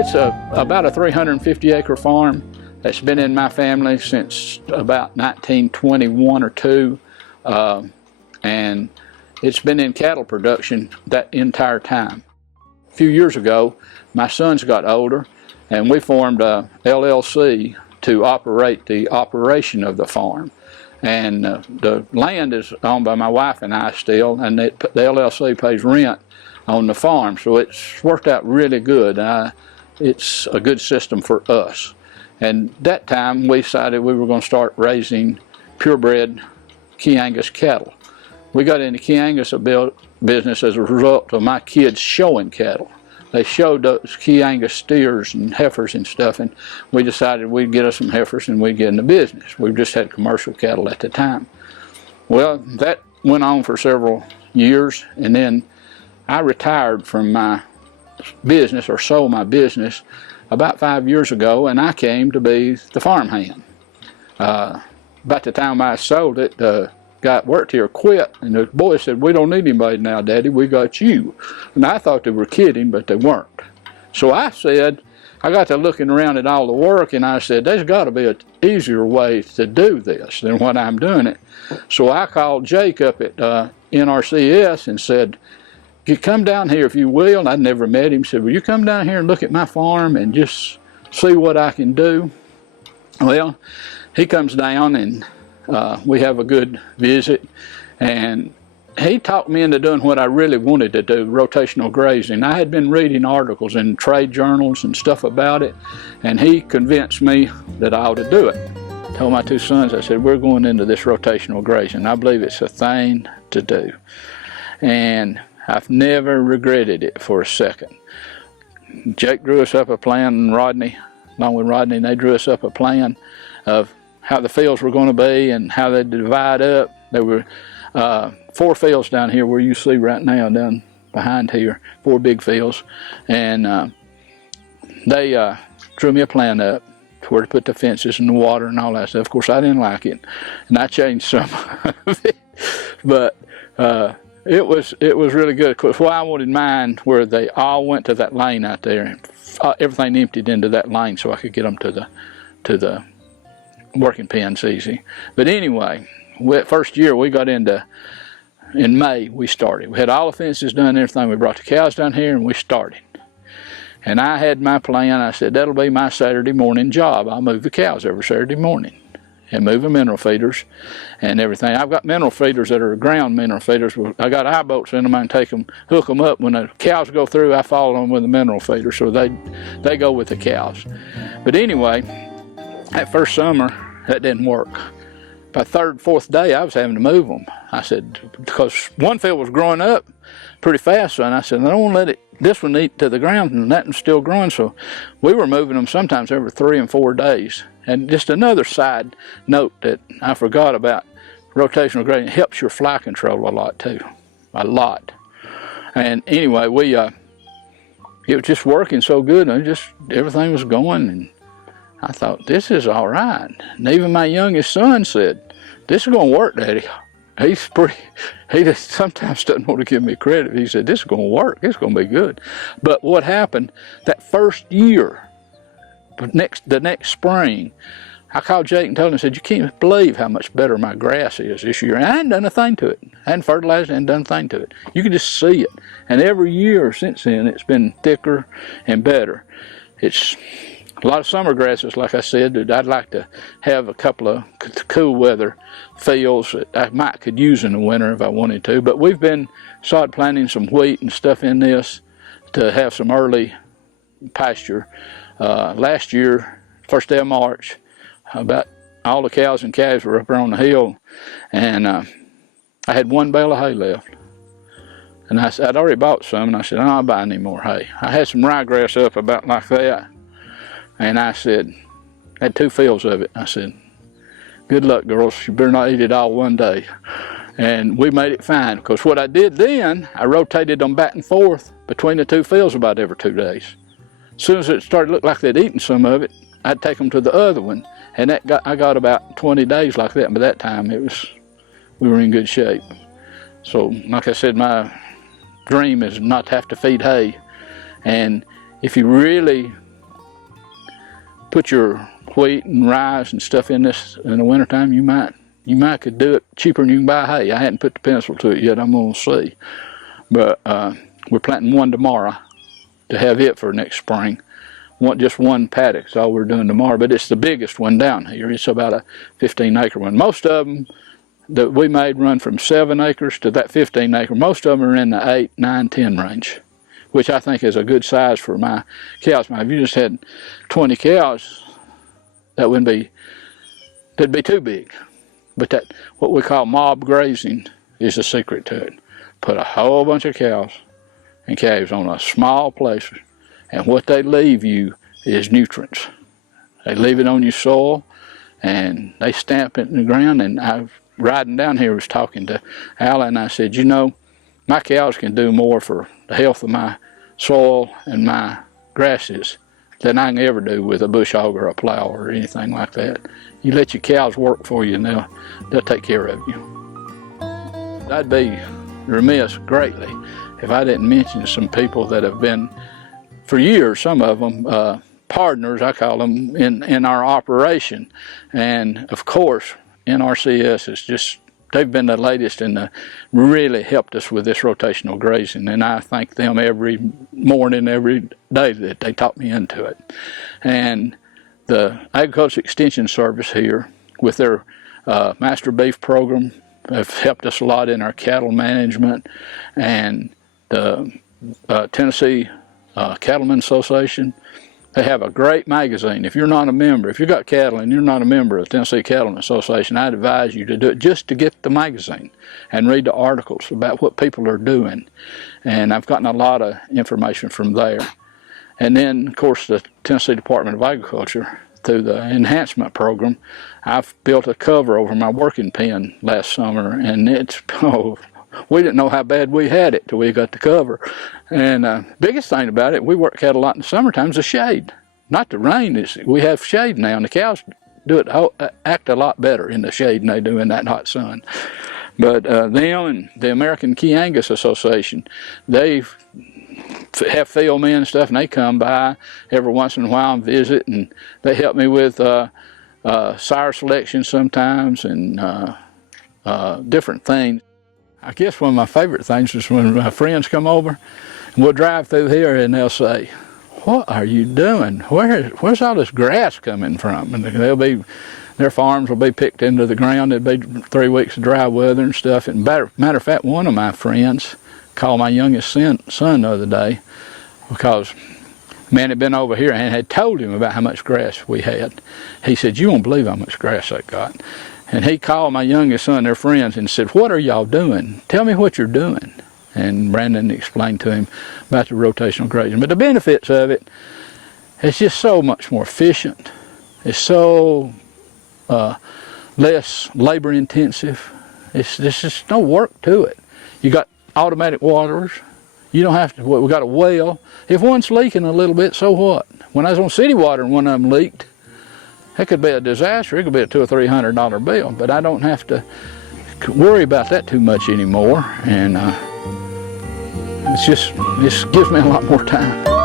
It's about a 350-acre farm that's been in my family since about 1921 or 2, and it's been in cattle production that entire time. A few years ago, my sons got older, and we formed a LLC to operate the operation of the farm. And the land is owned by my wife and I still, and the LLC pays rent on the farm, so it's worked out really good. It's a good system for us. And that time we decided we were going to start raising purebred Key Angus cattle. We got into Key Angus business as a result of my kids showing cattle. They showed those Key Angus steers and heifers and stuff, and we decided we'd get us some heifers and we'd get in the business. We just had commercial cattle at the time. Well, that went on for several years, and then I retired from my business, or sold my business, about 5 years ago, and I came to be the farmhand. About the time I sold it, the guy that worked here quit, and the boys said, "We don't need anybody now, Daddy, we got you." And I thought they were kidding, but they weren't. So I said, I got to looking around at all the work, and I said, there's got to be an easier way to do this than what I'm doing it. So I called Jake up at NRCS and said, "You come down here if you will." And I'd never met him. Said, "Will you come down here and look at my farm and just see what I can do?" Well, he comes down, and we have a good visit, and he talked me into doing what I really wanted to do, rotational grazing. I had been reading articles in trade journals and stuff about it, and he convinced me that I ought to do it. I told my two sons, I said, "We're going into this rotational grazing. I believe it's a thing to do." And I've never regretted it for a second. Jake drew us up a plan, and Rodney, along with Rodney, they drew us up a plan of how the fields were going to be and how they'd divide up. There were 4 fields down here where you see right now, down behind here, 4 big fields. And they drew me a plan up to where to put the fences and the water and all that stuff. Of course, I didn't like it, and I changed some of it. But it was really good. Of course, I wanted mine where they all went to that lane out there, and everything emptied into that lane so I could get them to the working pens easy. But anyway, first year we got into, in May we started. We had all the fences done and everything. We brought the cows down here and we started. And I had my plan. I said, that'll be my Saturday morning job. I'll move the cows every Saturday morning and move the mineral feeders and everything. I've got mineral feeders that are ground mineral feeders. I got eye bolts in them. I can take them, hook them up. When the cows go through, I follow them with a mineral feeder, so they go with the cows. But anyway, that first summer, that didn't work. By the 3rd, 4th day, I was having to move them. I said, because one field was growing up pretty fast, and I said, I don't want to let this one eat to the ground, and that one's still growing. So we were moving them sometimes every 3 and 4 days. And just another side note that I forgot about rotational grazing, it helps your fly control a lot too, a lot. And anyway, it was just working so good, and everything was going, and I thought, this is all right. And even my youngest son said, "This is going to work, Daddy." He just sometimes doesn't want to give me credit. He said, "This is going to work. It's going to be good." But what happened, that first year, the next spring, I called Jake and told him, I said, "You can't believe how much better my grass is this year." And I hadn't done a thing to it. I hadn't fertilized it, I hadn't done a thing to it. You can just see it. And every year since then, it's been thicker and better. It's a lot of summer grasses, like I said, that I'd like to have a couple of cool weather fields that I could use in the winter if I wanted to. But we've been sod planting some wheat and stuff in this to have some early pasture. Last year, first day of March, about all the cows and calves were up there on the hill, and I had 1 bale of hay left. And I'd already bought some, and I said, I'll buy any more hay. I had some ryegrass up about like that. And I said, I had 2 fields of it. I said, "Good luck, girls. You better not eat it all one day." And we made it fine, because what I did then, I rotated them back and forth between the 2 fields about every 2 days. As soon as it started to look like they'd eaten some of it, I'd take them to the other one. And I got about 20 days like that. And by that time, we were in good shape. So, like I said, my dream is not to have to feed hay. And if you really put your wheat and rice and stuff in this in the wintertime, you might could do it cheaper than you can buy hay. I hadn't put the pencil to it yet. I'm gonna see. But we're planting one tomorrow to have it for next spring. Just one paddock is all we're doing tomorrow, but it's the biggest one down here. It's about a 15-acre one. Most of them that we made run from 7 acres to that 15-acre. Most of them are in the 8, 9, 10 range, which I think is a good size for my cows. Now, if you just had 20 cows, that wouldn't be, that'd be too big. But that, what we call mob grazing, is the secret to it. Put a whole bunch of cows and calves on a small place, and what they leave you is nutrients. They leave it on your soil, and they stamp it in the ground. And I, riding down here, was talking to Alan, and I said, you know, my cows can do more for the health of my soil and my grasses than I can ever do with a bush hog or a plow or anything like that. You let your cows work for you, and they'll take care of you. I'd be remiss greatly if I didn't mention some people that have been, for years, some of them, partners, I call them, in our operation. And of course, NRCS is just, they've been the latest and really helped us with this rotational grazing. And I thank them every morning, every day that they taught me into it. And the Agriculture Extension Service here, with their Master Beef program, have helped us a lot in our cattle management. And the Tennessee Cattlemen Association, they have a great magazine. If you're not a member, if you've got cattle and you're not a member of the Tennessee Cattlemen Association, I'd advise you to do it just to get the magazine and read the articles about what people are doing. And I've gotten a lot of information from there. And then, of course, the Tennessee Department of Agriculture, through the enhancement program, I've built a cover over my working pen last summer, and it's, we didn't know how bad we had it till we got the cover. And biggest thing about it, we work cattle a lot in the summertime, is the shade. Not the rain, we have shade now, and the cows do it, act a lot better in the shade than they do in that hot sun. But them and the American Key Angus Association, they have field men and stuff, and they come by every once in a while and visit, and they help me with sire selection sometimes and different things. I guess one of my favorite things is when my friends come over and we'll drive through here and they'll say, what are you doing? Where's all this grass coming from? And their farms will be picked into the ground. It'll be 3 weeks of dry weather and stuff. And matter of fact, one of my friends called my youngest son the other day because man had been over here and had told him about how much grass we had. He said, you won't believe how much grass I got. And he called my youngest son, their friends, and said, what are y'all doing? Tell me what you're doing. And Brandon explained to him about the rotational grazing. But the benefits of it, it's just so much more efficient. It's so less labor intensive. There's just no work to it. You got automatic waterers. You don't have to, we got a well. If one's leaking a little bit, so what? When I was on city water and one of them leaked, that could be a disaster. It could be a $200 or $300 bill, but I don't have to worry about that too much anymore. And it gives me a lot more time.